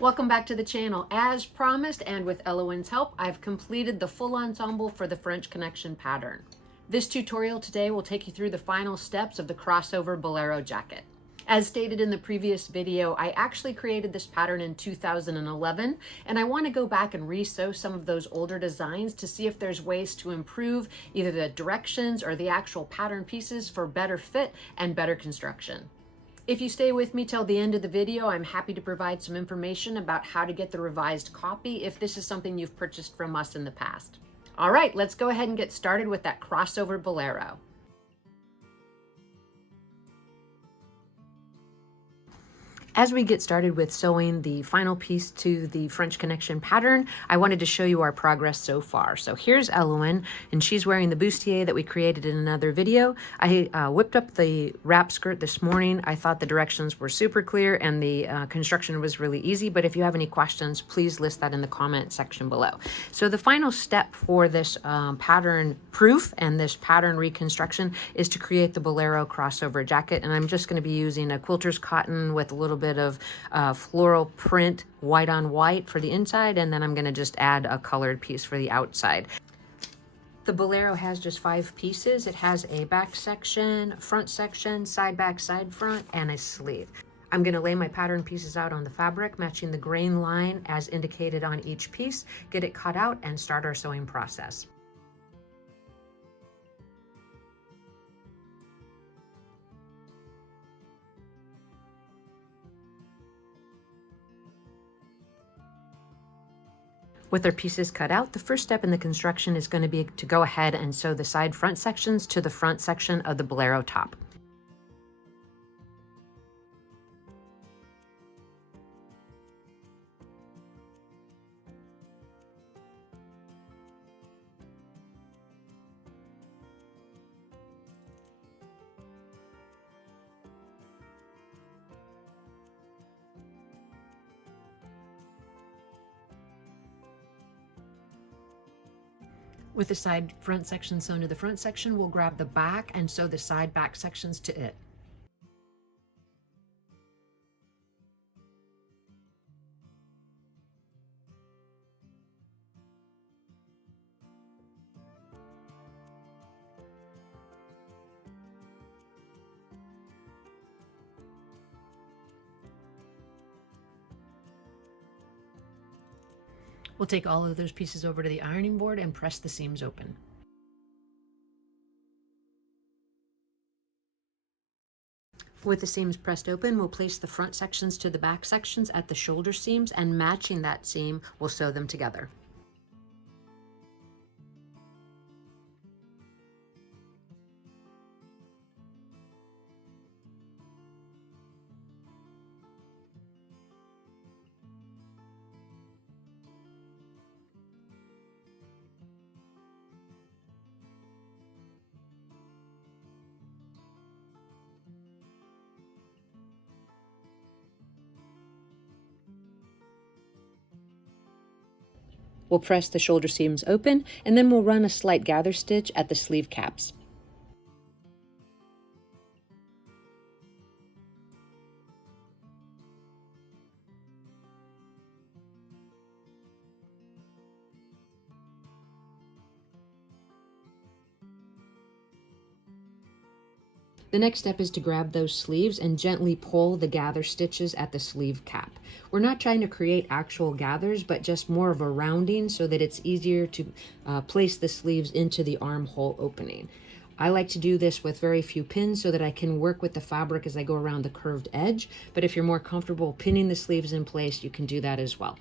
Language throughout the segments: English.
Welcome back to the channel. As promised and with Ellowyne's help, I've completed the full ensemble for the French Connection pattern. This tutorial today will take you through the final steps of the crossover Bolero jacket. As stated in the previous video, I actually created this pattern in 2011, and I want to go back and re-sew some of those older designs to see if there's ways to improve either the directions or the actual pattern pieces for better fit and better construction. If you stay with me till the end of the video, I'm happy to provide some information about how to get the revised copy if this is something you've purchased from us in the past. All right, let's go ahead and get started with that crossover Bolero. As we get started with sewing the final piece to the French Connection pattern, I wanted to show you our progress so far. So here's Ellowyne, and she's wearing the bustier that we created in another video. I whipped up the wrap skirt this morning. I thought the directions were super clear and the construction was really easy, but if you have any questions, please list that in the comment section below. So the final step for this pattern proof and this pattern reconstruction is to create the Bolero crossover jacket, and I'm just going to be using a quilter's cotton with a little bit of floral print, white on white for the inside, and then I'm going to just add a colored piece for the outside. The Bolero has just 5 pieces. It has a back section, front section, side back, side front, and a sleeve. I'm going to lay my pattern pieces out on the fabric, matching the grain line as indicated on each piece, get it cut out, and start our sewing process. With our pieces cut out, the first step in the construction is going to be to go ahead and sew the side front sections to the front section of the Bolero top. With the side front section sewn to the front section, we'll grab the back and sew the side back sections to it. We'll take all of those pieces over to the ironing board and press the seams open. With the seams pressed open, we'll place the front sections to the back sections at the shoulder seams, and matching that seam, we'll sew them together. We'll press the shoulder seams open, and then we'll run a slight gather stitch at the sleeve caps. The next step is to grab those sleeves and gently pull the gather stitches at the sleeve cap. We're not trying to create actual gathers, but just more of a rounding so that it's easier to place the sleeves into the armhole opening. I like to do this with very few pins so that I can work with the fabric as I go around the curved edge, but if you're more comfortable pinning the sleeves in place, you can do that as well.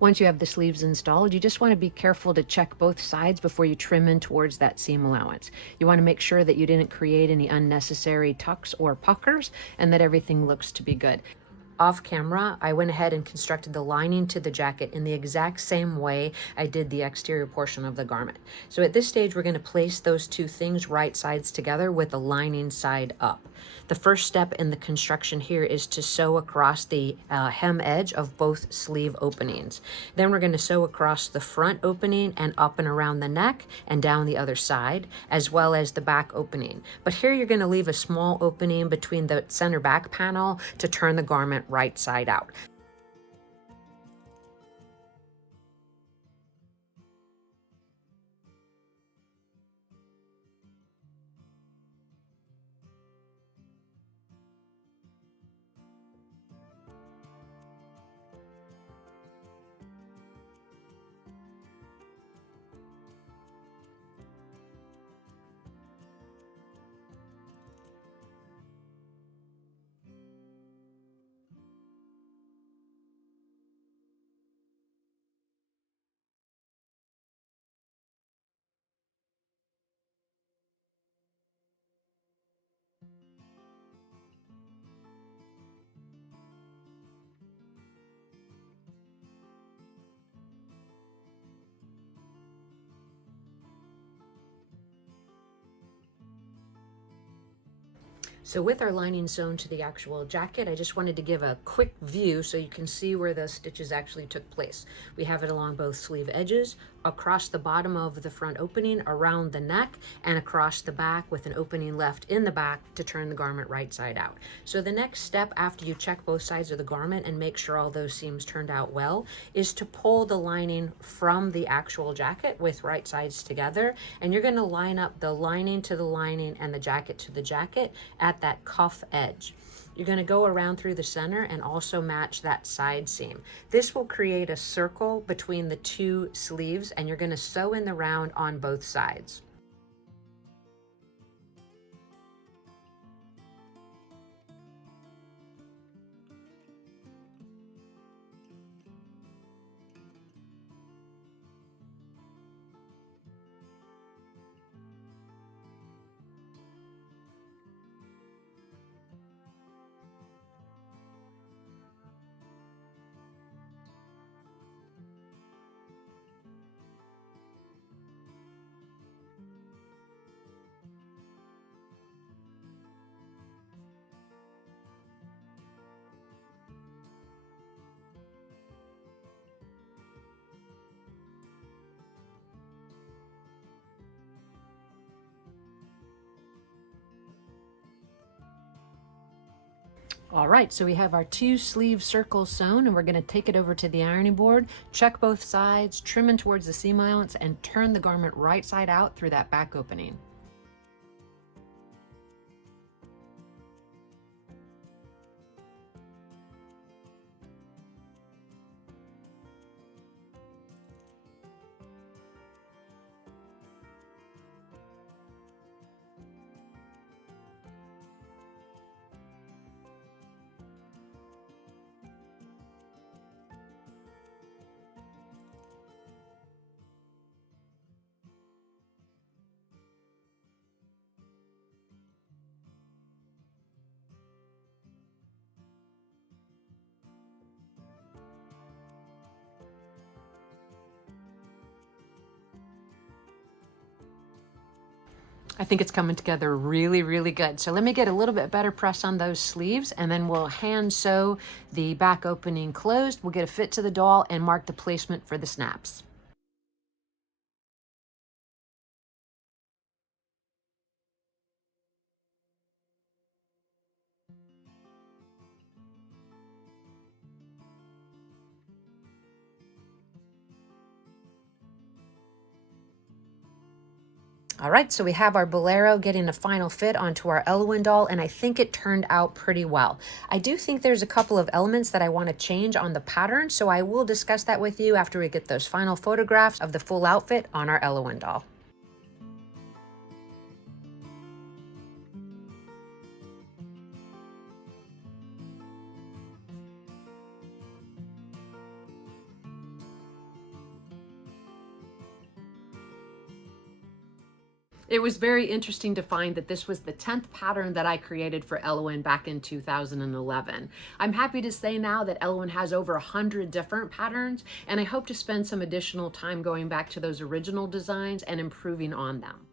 Once you have the sleeves installed, you just want to be careful to check both sides before you trim in towards that seam allowance. You want to make sure that you didn't create any unnecessary tucks or puckers and that everything looks to be good. off camera, I went ahead and constructed the lining to the jacket in the exact same way I did the exterior portion of the garment. So at this stage, we're going to place those two things right sides together with the lining side up. The first step in the construction here is to sew across the hem edge of both sleeve openings. Then we're going to sew across the front opening and up and around the neck and down the other side, as well as the back opening. But here you're going to leave a small opening between the center back panel to turn the garment right side out. So with our lining sewn to the actual jacket, I just wanted to give a quick view so you can see where the stitches actually took place. We have it along both sleeve edges, across the bottom of the front opening, around the neck, and across the back with an opening left in the back to turn the garment right side out. So the next step after you check both sides of the garment and make sure all those seams turned out well is to pull the lining from the actual jacket with right sides together, and you're going to line up the lining to the lining and the jacket to the jacket at that cuff edge. You're going to go around through the center and also match that side seam. This will create a circle between the two sleeves, and you're going to sew in the round on both sides. All right, so we have our two sleeve circles sewn, and we're going to take it over to the ironing board, check both sides, trim in towards the seam allowance, and turn the garment right side out through that back opening. I think it's coming together really, really good. So let me get a little bit better press on those sleeves, and then we'll hand sew the back opening closed. We'll get a fit to the doll and mark the placement for the snaps. All right, so we have our Bolero getting a final fit onto our Ellowyne doll, and I think it turned out pretty well. I do think there's a couple of elements that I want to change on the pattern, so I will discuss that with you after we get those final photographs of the full outfit on our Ellowyne doll. It was very interesting to find that this was the 10th pattern that I created for Ellowyne back in 2011. I'm happy to say now that Ellowyne has over 100 different patterns, and I hope to spend some additional time going back to those original designs and improving on them.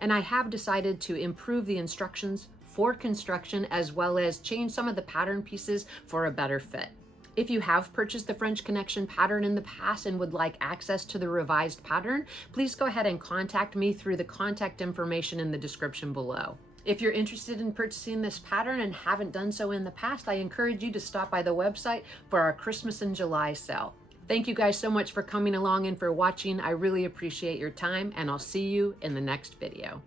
And I have decided to improve the instructions for construction as well as change some of the pattern pieces for a better fit. If you have purchased the French Connection pattern in the past and would like access to the revised pattern, please go ahead and contact me through the contact information in the description below. If you're interested in purchasing this pattern and haven't done so in the past, I encourage you to stop by the website for our Christmas and July sale. Thank you guys so much for coming along and for watching. I really appreciate your time, and I'll see you in the next video.